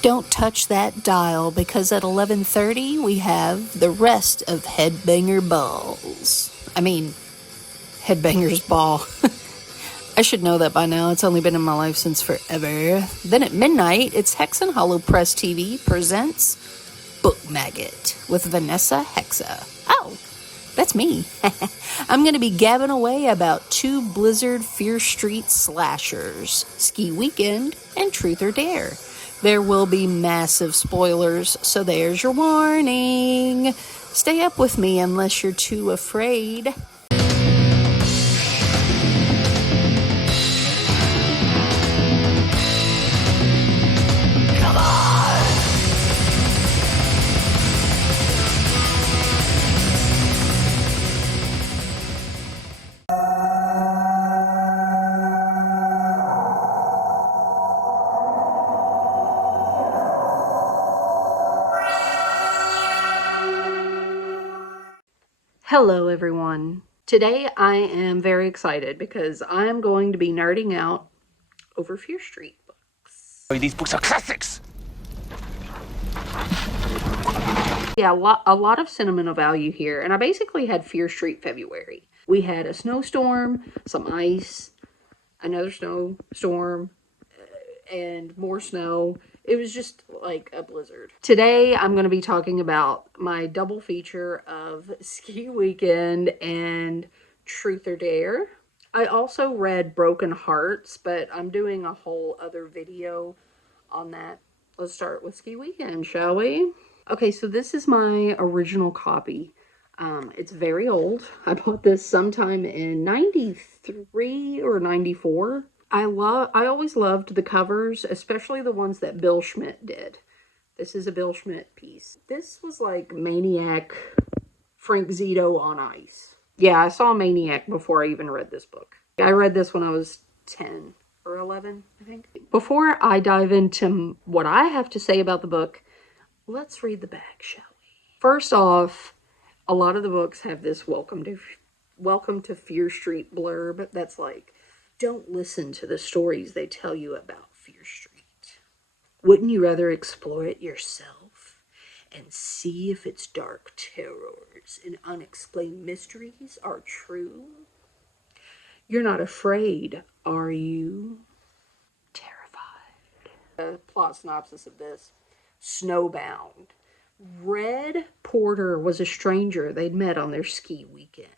Don't touch that dial, because at 11:30 we have the rest of Headbanger Balls. I mean, Headbanger's Ball. I should know that by now. It's only been in my life since forever. Then at midnight, it's HEXENHOLLOW PRESS TV presents Book Maggot with Vanessa, Hexe. Oh, that's me. I'm going to be gabbing away about 2 Blizzard Fear Street slashers, Ski Weekend and Truth or Dare. There will be massive spoilers, so there's your warning. Stay up with me unless you're too afraid. Hello everyone. Today I am very excited because I am going to be nerding out over Fear Street books. These books are classics! Yeah, a lot of sentimental value here, and I basically had Fear Street February. We had a snowstorm, some ice, another snowstorm, and more snow. It was just like a blizzard. Today, I'm going to be talking about my double feature of Ski Weekend and Truth or Dare. I also read Broken Hearts, but I'm doing a whole other video on that. Let's start with Ski Weekend, shall we? Okay, so this is my original copy. It's very old. I bought this sometime in 93 or 94. I always loved the covers, especially the ones that Bill Schmidt did. This is a Bill Schmidt piece. This was like Maniac Frank Zito on ice. Yeah, I saw Maniac before I even read this book. I read this when I was 10 or 11, I think. Before I dive into what I have to say about the book, let's read the back, shall we? First off, a lot of the books have this welcome to Fear Street blurb that's like, don't listen to the stories they tell you about Fear Street. Wouldn't you rather explore it yourself and see if its dark terrors and unexplained mysteries are true? You're not afraid, are you? Terrified. Plot synopsis of this. Snowbound. Red Porter was a stranger they'd met on their ski weekend.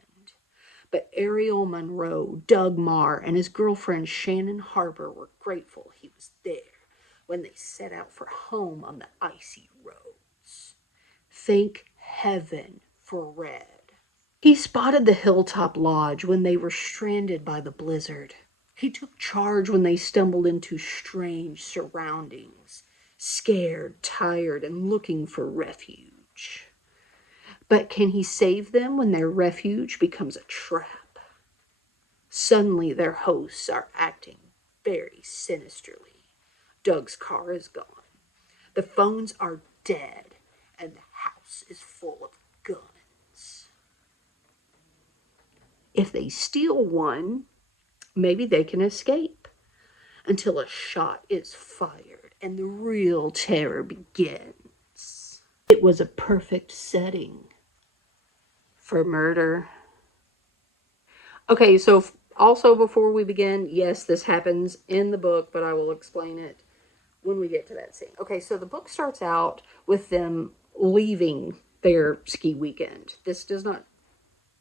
But Ariel Monroe, Doug Marr, and his girlfriend Shannon Harper were grateful he was there when they set out for home on the icy roads. Thank heaven for Red. He spotted the Hilltop Lodge when they were stranded by the blizzard. He took charge when they stumbled into strange surroundings, scared, tired, and looking for refuge. But can he save them when their refuge becomes a trap? Suddenly their hosts are acting very sinisterly. Doug's car is gone. The phones are dead, and the house is full of guns. If they steal one, maybe they can escape until a shot is fired and the real terror begins. It was a perfect setting for murder. Okay, so also before we begin, yes, this happens in the book, but I will explain it when we get to that scene. Okay, so the book starts out with them leaving their ski weekend. This does not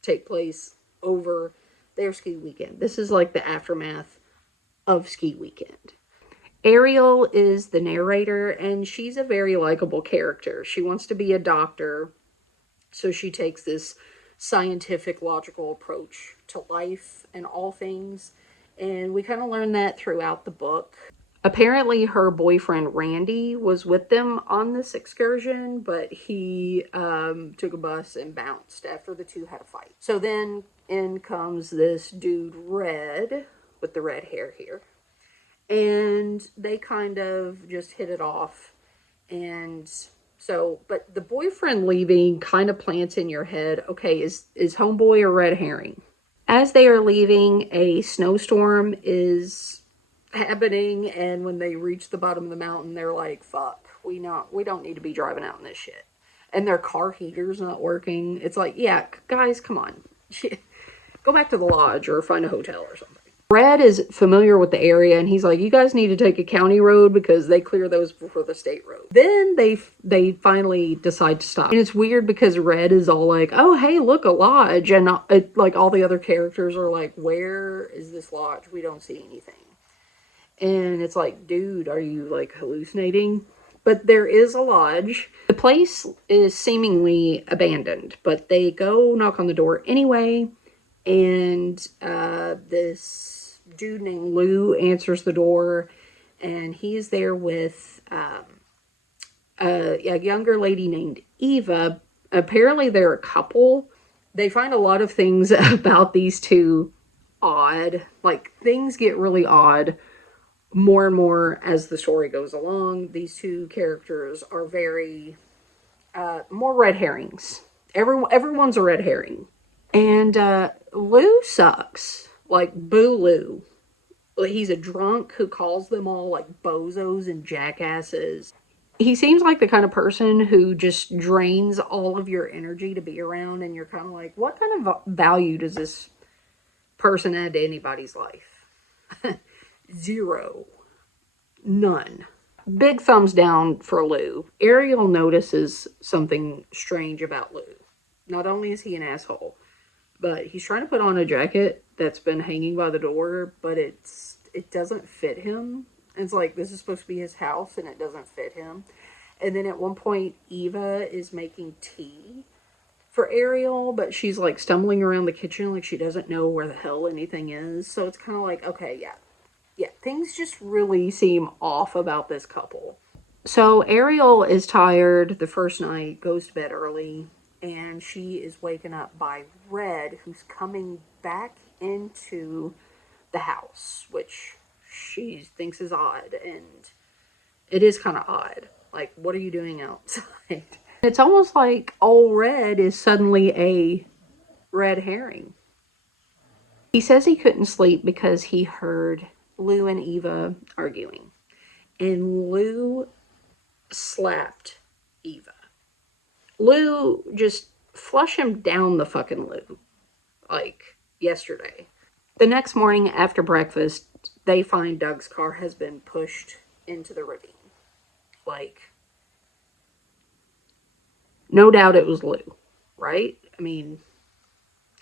take place over their ski weekend. This is like the aftermath of Ski Weekend. Ariel is the narrator, and she's a very likable character. She wants to be a doctor, so she takes this scientific, logical approach to life and all things, and we kind of learn that throughout the book. Apparently her boyfriend Randy was with them on this excursion, but he took a bus and bounced after the two had a fight. So then in comes this dude Red, with the red hair here, and they kind of just hit it off. And so, but the boyfriend leaving kind of plants in your head, okay, is homeboy a red herring? As they are leaving, a snowstorm is happening, and when they reach the bottom of the mountain, they're like, fuck, we don't need to be driving out in this shit. And their car heater's not working. It's like, yeah, guys, come on. Go back to the lodge or find a hotel or something. Red is familiar with the area, and he's like, you guys need to take a county road because they clear those before the state road. Then they finally decide to stop. And it's weird because Red is all like, oh, hey, look, a lodge. And like all the other characters are like, where is this lodge? We don't see anything. And it's like, dude, are you like hallucinating? But there is a lodge. The place is seemingly abandoned, but they go knock on the door anyway. And this dude named Lou answers the door, and he's there with a younger lady named Eva. Apparently they're a couple. They find a lot of things about these two odd. Like, things get really odd more and more as the story goes along. These two characters are very more red herrings. Everyone's a red herring. And Lou sucks. Like, boo Lou. He's a drunk who calls them all like bozos and jackasses. He seems like the kind of person who just drains all of your energy to be around, and you're kind of like, what kind of value does this person add to anybody's life? Zero. None. Big thumbs down for Lou. Ariel notices something strange about Lou. Not only is he an asshole, but he's trying to put on a jacket that's been hanging by the door, but it doesn't fit him. It's like, this is supposed to be his house, and it doesn't fit him. And then at one point, Eva is making tea for Ariel, but she's like stumbling around the kitchen like she doesn't know where the hell anything is. So it's kind of like, okay, yeah, things just really seem off about this couple. So Ariel is tired the first night, goes to bed early, and she is waken up by Red, who's coming back into the house, which she thinks is odd, and it is kind of odd. Like, what are you doing outside? It's almost like old Red is suddenly a red herring. He says he couldn't sleep because he heard Lou and Eva arguing, and Lou slapped Eva. Lou, just flush him down the fucking Lou, like yesterday. The next morning after breakfast, they find Doug's car has been pushed into the ravine. Like, no doubt it was Lou, right? I mean,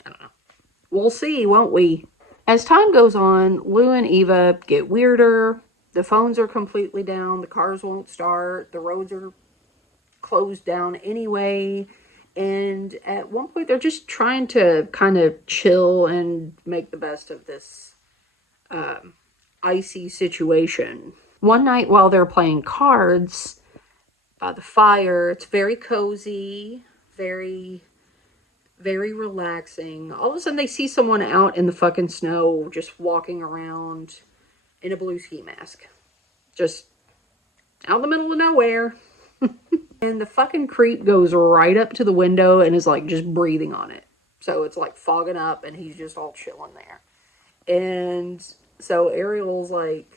I don't know. We'll see, won't we? As time goes on, Lou and Eva get weirder. The phones are completely down. The cars won't start. The roads are closed down anyway. And at one point, they're just trying to kind of chill and make the best of this icy situation. One night while they're playing cards by the fire, it's very cozy, very, very relaxing. All of a sudden, they see someone out in the fucking snow, just walking around in a blue ski mask. Just out in the middle of nowhere. And the fucking creep goes right up to the window and is like just breathing on it. So it's like fogging up, and he's just all chilling there. And so Ariel's like,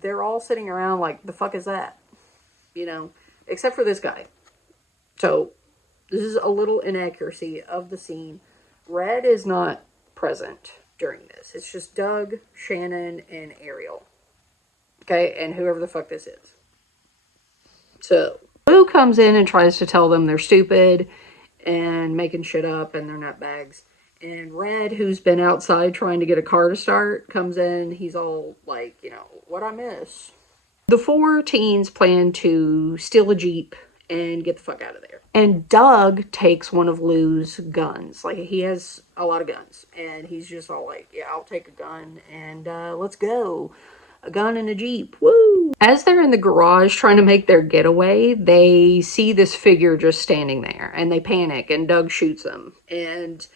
they're all sitting around like, the fuck is that? You know, except for this guy. So this is a little inaccuracy of the scene. Red is not present during this. It's just Doug, Shannon, and Ariel. Okay, and whoever the fuck this is. So Lou comes in and tries to tell them they're stupid and making shit up and they're nutbags. And Red, who's been outside trying to get a car to start, comes in. He's all like, you know, what I miss. The four teens plan to steal a Jeep and get the fuck out of there. And Doug takes one of Lou's guns. Like, he has a lot of guns. And he's just all like, yeah, I'll take a gun and let's go. A gun and a Jeep. Woo! As they're in the garage trying to make their getaway, they see this figure just standing there. And they panic, and Doug shoots them. And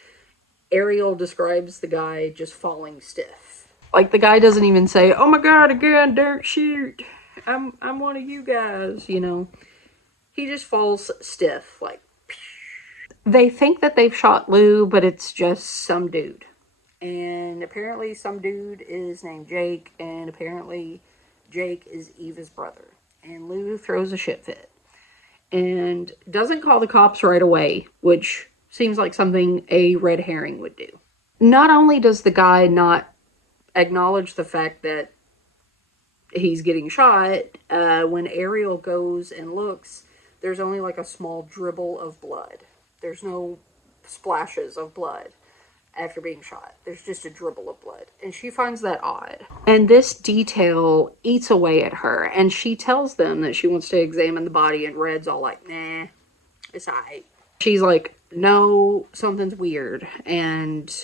Ariel describes the guy just falling stiff. Like, the guy doesn't even say, oh my god, again, don't shoot. I'm one of you guys, you know. He just falls stiff, like. They think that they've shot Lou, but it's just some dude. And apparently some dude is named Jake, and apparently Jake is Eva's brother. And Lou throws a shit fit and doesn't call the cops right away, which seems like something a red herring would do. Not only does the guy not acknowledge the fact that he's getting shot, when Ariel goes and looks, there's only like a small dribble of blood. There's no splashes of blood after being shot. There's just a dribble of blood. And she finds that odd. And this detail eats away at her. And she tells them that she wants to examine the body, and Red's all like, nah, it's alright. She's like, no, something's weird. And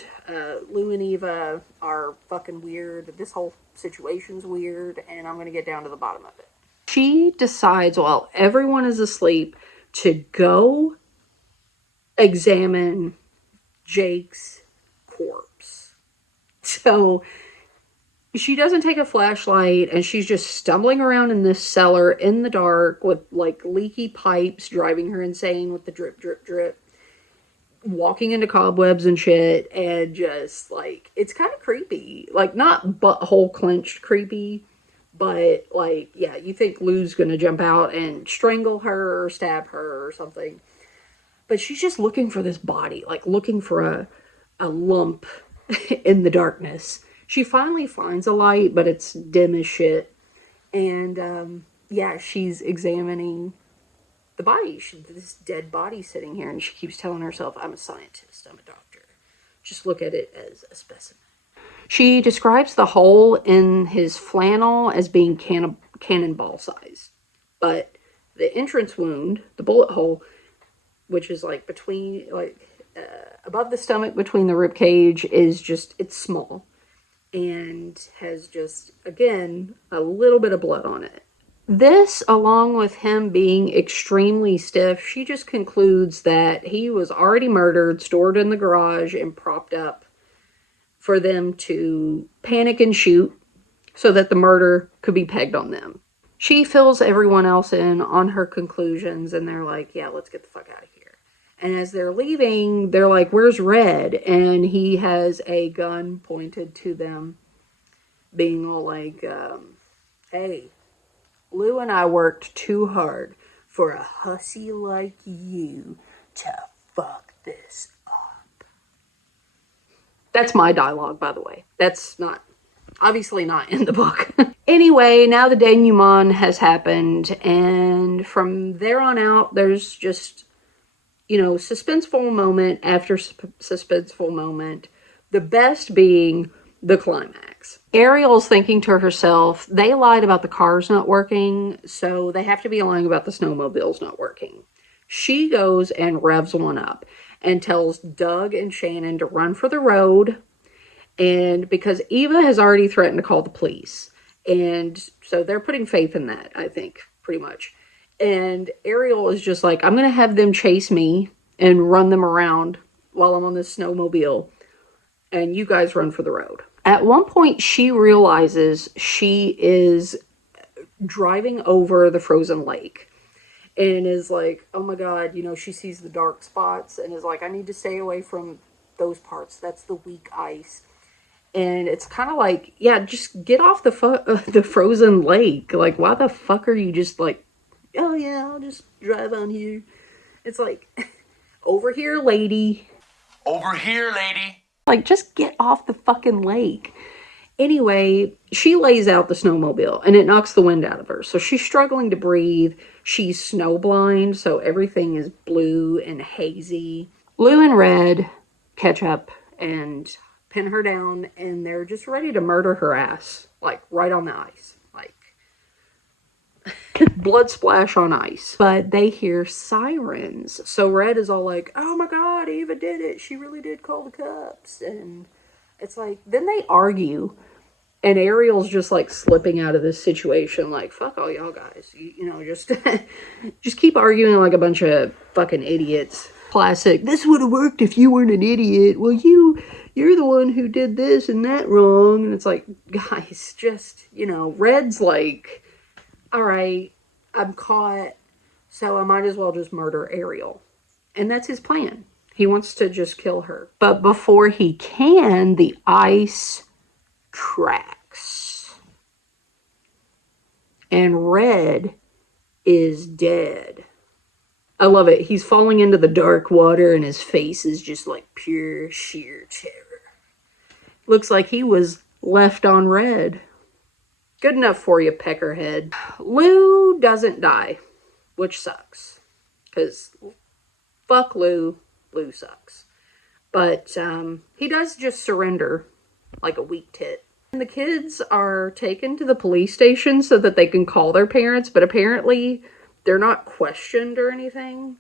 Lou and Eva are fucking weird. This whole situation's weird, and I'm going to get down to the bottom of it. She decides, while everyone is asleep, to go examine Jake's corpse. So she doesn't take a flashlight, and she's just stumbling around in this cellar in the dark with like leaky pipes driving her insane with the drip, drip, drip. Walking into cobwebs and shit, and just like, it's kind of creepy. Like, not butthole clenched creepy, but like, yeah, you think Lou's gonna jump out and strangle her or stab her or something. But she's just looking for this body, like looking for a lump in the darkness. She finally finds a light, but it's dim as shit. And yeah, she's examining the body. This dead body sitting here, and she keeps telling herself, I'm a scientist, I'm a doctor. Just look at it as a specimen. She describes the hole in his flannel as being cannonball sized. But the entrance wound, the bullet hole, which is like between, like above the stomach between the rib cage, is just, it's small. And has just, again, a little bit of blood on it. This, along with him being extremely stiff, she just concludes that he was already murdered, stored in the garage, and propped up for them to panic and shoot so that the murder could be pegged on them. She fills everyone else in on her conclusions, and they're like, yeah, let's get the fuck out of here. And as they're leaving, they're like, where's Red? And he has a gun pointed to them, being all like, hey, Lou and I worked too hard for a hussy like you to fuck this up. That's my dialogue, by the way. That's not, obviously not in the book. Anyway, now the denouement has happened, and from there on out, there's just, you know, suspenseful moment after suspenseful moment. The best being the climax. Ariel's thinking to herself, they lied about the cars not working, so they have to be lying about the snowmobiles not working. She goes and revs one up and tells Doug and Shannon to run for the road, and because Eva has already threatened to call the police. And so they're putting faith in that, I think, pretty much. And Ariel is just like, I'm going to have them chase me and run them around while I'm on this snowmobile, and you guys run for the road. At one point, she realizes she is driving over the frozen lake and is like, oh my God, you know, she sees the dark spots and is like, I need to stay away from those parts. That's the weak ice. And it's kind of like, yeah, just get off the frozen lake. Like, why the fuck are you just like, oh yeah, I'll just drive on here. It's like, over here, lady. Over here, lady. Like, just get off the fucking lake. Anyway, she lays out the snowmobile, and it knocks the wind out of her. So she's struggling to breathe. She's snowblind, so everything is blue and hazy. Lou and Red catch up and pin her down, and they're just ready to murder her ass. Like, right on the ice. Like, blood splash on ice. But they hear sirens. So Red is all like, oh my God, Eva did it. She really did call the cops. And it's like, then they argue. And Ariel's just like slipping out of this situation. Like, fuck all y'all guys. You know, just, just keep arguing like a bunch of fucking idiots. Classic, this would have worked if you weren't an idiot. Well, you're the one who did this and that wrong. And it's like, guys, just, you know, Red's like, all right, I'm caught, so I might as well just murder Ariel. And that's his plan. He wants to just kill her. But before he can, the ice cracks. And Red is dead. I love it. He's falling into the dark water and his face is just like pure sheer terror. Looks like he was left on red. Good enough for you, Peckerhead. Lou doesn't die, which sucks. Because fuck Lou. Lou sucks. But he does just surrender like a weak tit. And the kids are taken to the police station so that they can call their parents, but apparently they're not questioned or anything.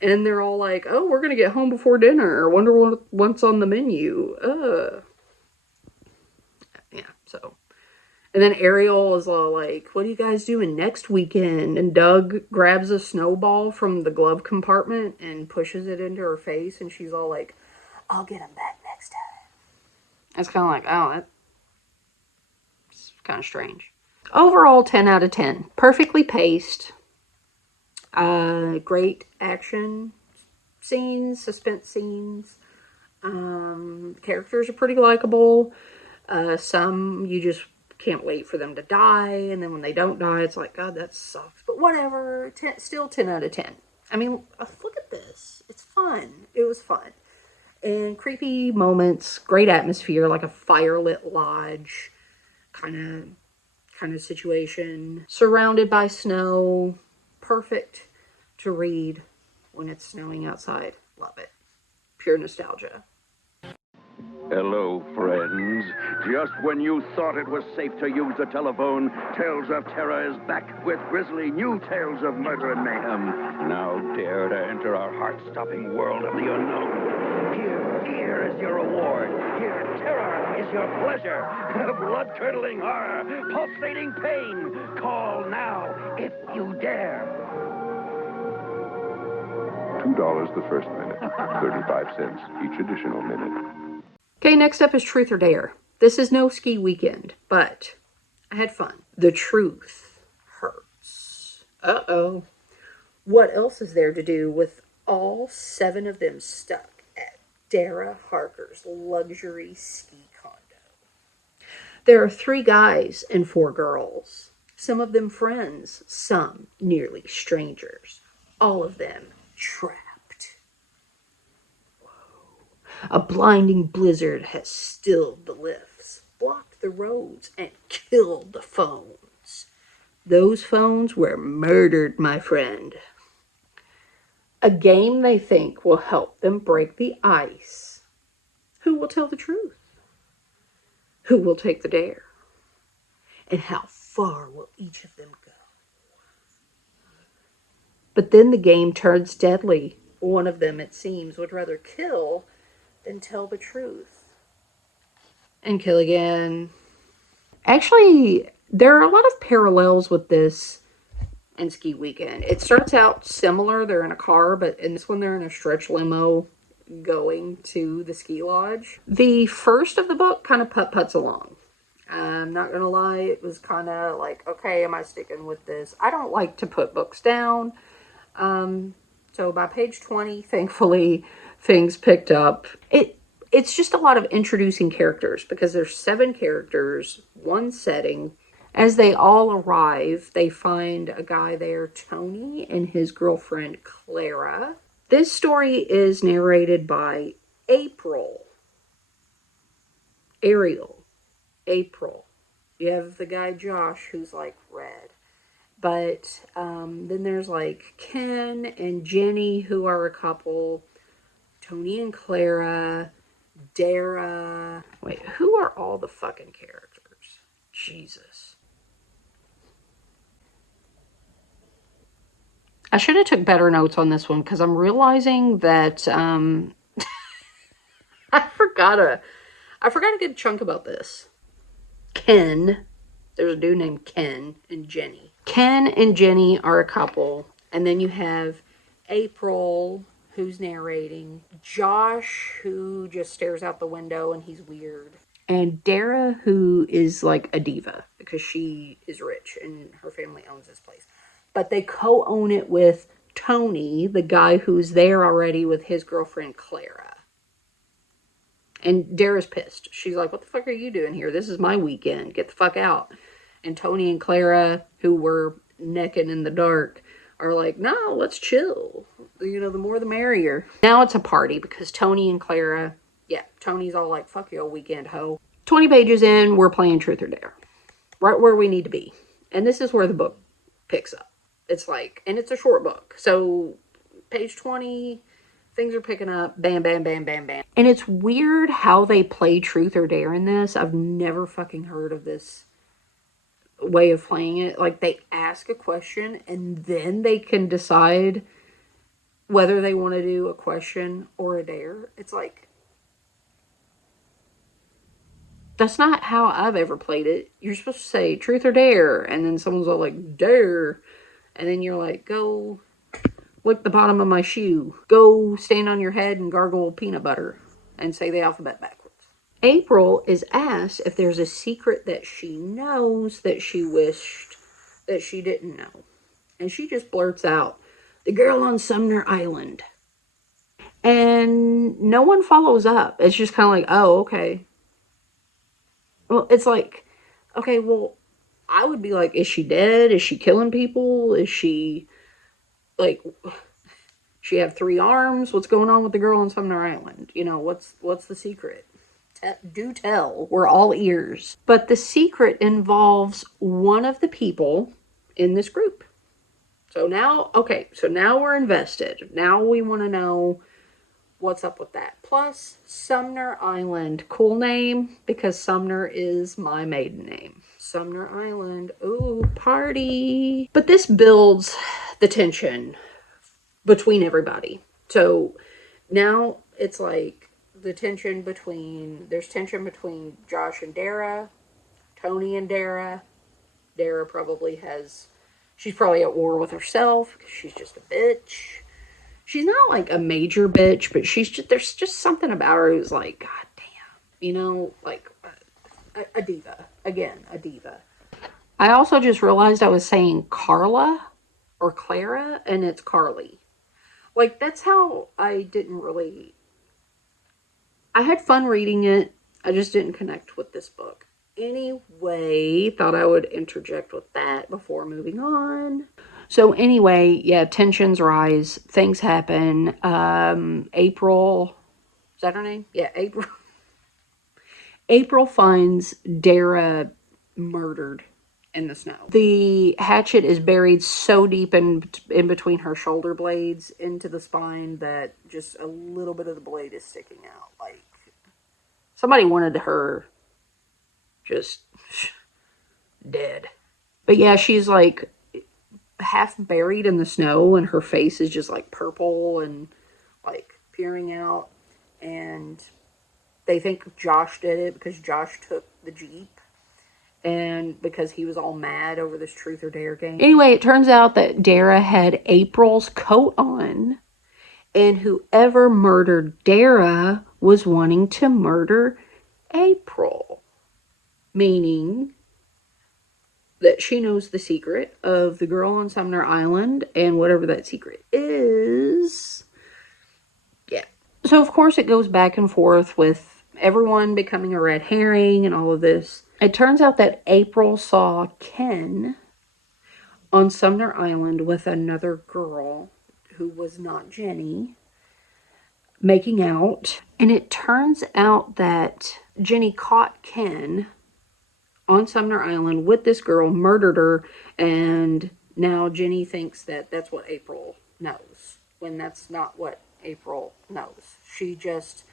And they're all like, oh, we're going to get home before dinner. Wonder what's on the menu. Yeah, so. And then Ariel is all like, what are you guys doing next weekend? And Doug grabs a snowball from the glove compartment and pushes it into her face. And she's all like, I'll get him back next time. It's kind of like, oh, that's kind of strange. Overall, 10 out of 10. Perfectly paced. Great action scenes, suspense scenes. Characters are pretty likable. Some you just can't wait for them to die, and then when they don't die, it's like, God, that sucks. But whatever. Still 10 out of 10. I mean, look at this. It's fun. It was fun. And creepy moments, great atmosphere, like a firelit lodge kind of situation. Surrounded by snow. Perfect to read when it's snowing outside. Love it. Pure nostalgia. Hello, friends. Just when you thought it was safe to use the telephone, Tales of Terror is back with grisly new tales of murder and mayhem. Now dare to enter our heart-stopping world of the unknown. Here, fear is your reward. Here, terror is your pleasure. Blood-curdling horror, pulsating pain. Call now, if you dare. $2 the first minute, 35 cents each additional minute. Okay, next up is Truth or Dare. This is no ski weekend, but I had fun. The truth hurts. Uh-oh. What else is there to do with all 7 of them stuck at Dara Harker's luxury ski condo? There are 3 guys and 4 girls. Some of them friends, some nearly strangers. All of them trapped. A blinding blizzard has stilled the lifts, blocked the roads, and killed the phones. Those phones were murdered, my friend. A game they think will help them break the ice. Who will tell the truth? Who will take the dare? And how far will each of them go? But then the game turns deadly. One of them, it seems, would rather kill than tell the truth. And kill again. Actually, there are a lot of parallels with this and Ski Weekend. It starts out similar. They're in a car, but in this one they're in a stretch limo going to the ski lodge. The first of the book kind of putt-putts along. I'm not going to lie, it was kind of like, okay, am I sticking with this? I don't like to put books down. So by page 20, thankfully, things picked up. It's just a lot of introducing characters because there's 7 characters, 1 setting. As they all arrive, they find a guy there, Tony, and his girlfriend, Clara. This story is narrated by April. April. You have the guy, Josh, who's like Red. But then there's like Ken and Jenny, who are a couple. Tony and Clara. Dara. Wait, who are all the fucking characters? Jesus. I should have took better notes on this one because I'm realizing that I forgot a good chunk about this. Ken. There's a dude named Ken and Jenny. Ken and Jenny are a couple. And then you have April, who's narrating. Josh, who just stares out the window and he's weird. And Dara, who is like a diva because she is rich and her family owns this place. But they co-own it with Tony, the guy who's there already with his girlfriend Clara. And Dara's pissed. She's like, what the fuck are you doing here? This is my weekend. Get the fuck out. And Tony and Clara, who were necking in the dark, are like, no, let's chill. You know, the more the merrier. Now it's a party because Tony and Clara, yeah, Tony's all like, fuck your weekend, hoe. 20 pages in, we're playing Truth or Dare. Right where we need to be. And this is where the book picks up. It's like, and it's a short book. So, page 20, things are picking up. Bam, bam, bam, bam, bam. And it's weird how they play Truth or Dare in this. I've never fucking heard of this way of playing it. Like, they ask a question and then they can decide whether they want to do a question or a dare. It's like, that's not how I've ever played it. You're supposed to say truth or dare, and then someone's all like, dare. And then you're like, go lick the bottom of my shoe. Go stand on your head and gargle peanut butter and say the alphabet backwards. April is asked if there's a secret that she knows that she wished that she didn't know. And she just blurts out, the girl on Sumner Island. And no one follows up. It's just kind of like, oh, okay. Well, it's like, okay, well, I would be like, is she dead? Is she killing people? Is she, like, she have 3 arms? What's going on with the girl on Sumner Island? You know, what's the secret? Do tell. We're all ears. But the secret involves one of the people in this group. So now, okay, so now we're invested. Now we want to know what's up with that. Plus, Sumner Island. Cool name, because Sumner is my maiden name. Sumner Island. Ooh, party. But this builds the tension between everybody. So now it's like the tension between, there's tension between Josh and Dara, Tony and Dara. Dara probably has, she's probably at war with herself because she's just a bitch. She's not like a major bitch, but she's just, there's just something about her who's like, God damn, you know, like a diva. Again, a diva. I also just realized I was saying Carla or Clara, and it's Carly. Like, that's how I didn't really, I had fun reading it. I just didn't connect with this book. Anyway, thought I would interject with that before moving on. So anyway, yeah, tensions rise, things happen. April, is that her name? Yeah, April. April finds Dara murdered in the snow. The hatchet is buried so deep in between her shoulder blades into the spine that just a little bit of the blade is sticking out. Like, somebody wanted her just dead. But yeah, she's like half buried in the snow and her face is just like purple and like peering out. And they think Josh did it because Josh took the Jeep and because he was all mad over this truth or dare game. Anyway, it turns out that Dara had April's coat on, and whoever murdered Dara was wanting to murder April. Meaning that she knows the secret of the girl on Sumner Island, and whatever that secret is. Yeah. So, of course, it goes back and forth with everyone becoming a red herring and all of this. It turns out that April saw Ken on Sumner Island with another girl who was not Jenny, making out. And it turns out that Jenny caught Ken on Sumner Island with this girl, murdered her, and now Jenny thinks that that's what April knows, when that's not what April knows. She just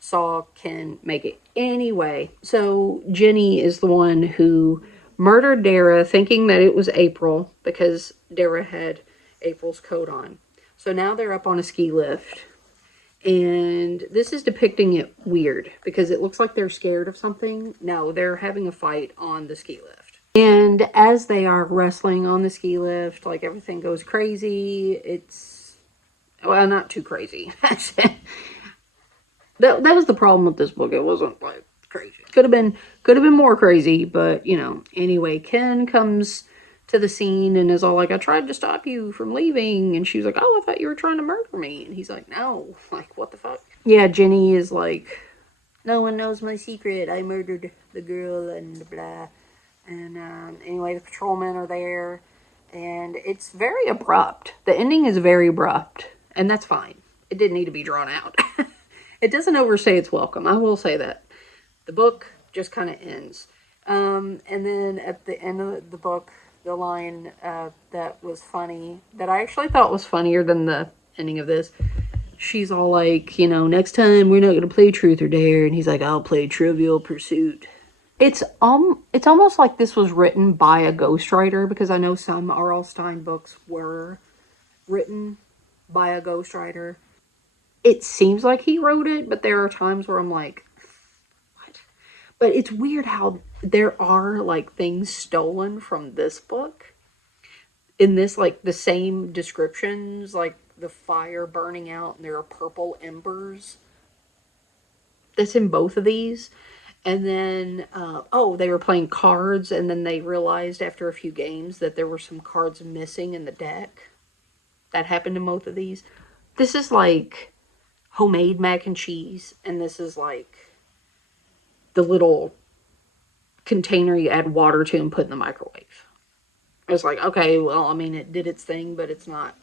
saw Ken make it. Anyway, so Jenny is the one who murdered Dara, thinking that it was April, because Dara had April's coat on. So now they're up on a ski lift. And this is depicting it weird because it looks like they're scared of something. No, they're having a fight on the ski lift. And as they are wrestling on the ski lift, like everything goes crazy. It's, well, not too crazy. that was the problem with this book. It wasn't like crazy. Could have been more crazy, but you know. Anyway, Ken comes to the scene and is all like, I tried to stop you from leaving. And she was like, oh, I thought you were trying to murder me. And he's like, no, like, what the fuck? Yeah, Jenny is like, no one knows my secret. I murdered the girl and blah. And anyway, the patrolmen are there. And it's very abrupt. The ending is very abrupt. And that's fine. It didn't need to be drawn out. It doesn't overstay its welcome. I will say that. The book just kind of ends. And then at the end of the book, the line that was funny, that I actually thought was funnier than the ending of this, she's all like, you know, next time we're not going to play Truth or Dare. And he's like, I'll play Trivial Pursuit. It's almost like this was written by a ghostwriter, because I know some R.L. Stine books were written by a ghostwriter. It seems like he wrote it, but there are times where I'm like, what? But it's weird how there are like things stolen from this book. In this, like the same descriptions, like the fire burning out and there are purple embers. That's in both of these. And then, they were playing cards, and then they realized after a few games that there were some cards missing in the deck. That happened in both of these. This is like homemade mac and cheese, and this is like the little container you add water to and put in the microwave. It's like, okay, well, I mean, it did its thing, but it's not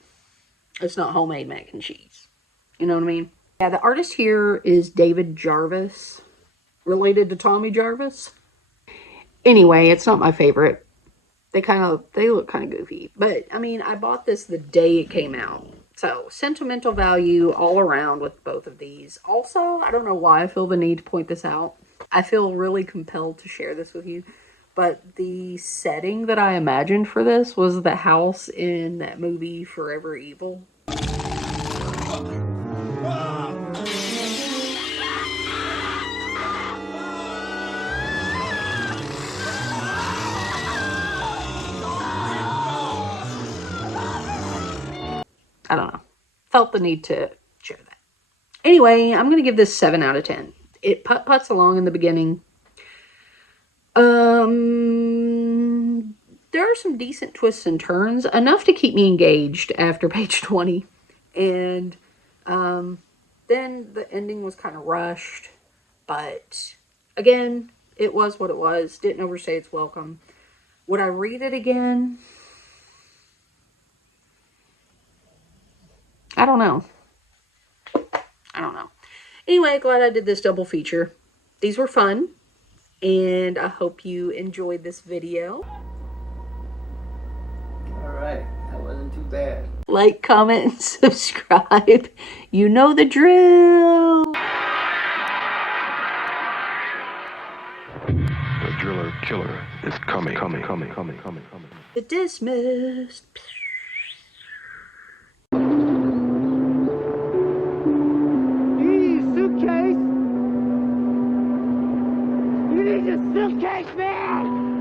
homemade mac and cheese. You know what I mean? Yeah, the artist here is David Jarvis, related to Tommy Jarvis. Anyway, it's not my favorite. They look kind of goofy. But, I mean, I bought this the day it came out. So, sentimental value all around with both of these. Also, I don't know why I feel the need to point this out. I feel really compelled to share this with you. But the setting that I imagined for this was the house in that movie Forever Evil. I don't know. Felt the need to share that. Anyway, I'm going to give this 7 out of 10. It putt-putts along in the beginning. There are some decent twists and turns. Enough to keep me engaged after page 20. And then the ending was kind of rushed. But again, it was what it was. Didn't overstay its welcome. Would I read it again? I don't know. Anyway, glad I did this double feature. These were fun, and I hope you enjoyed this video. Alright, that wasn't too bad. Like, comment, and subscribe. You know the drill. The driller killer is coming. The dismissed. Suitcase, man!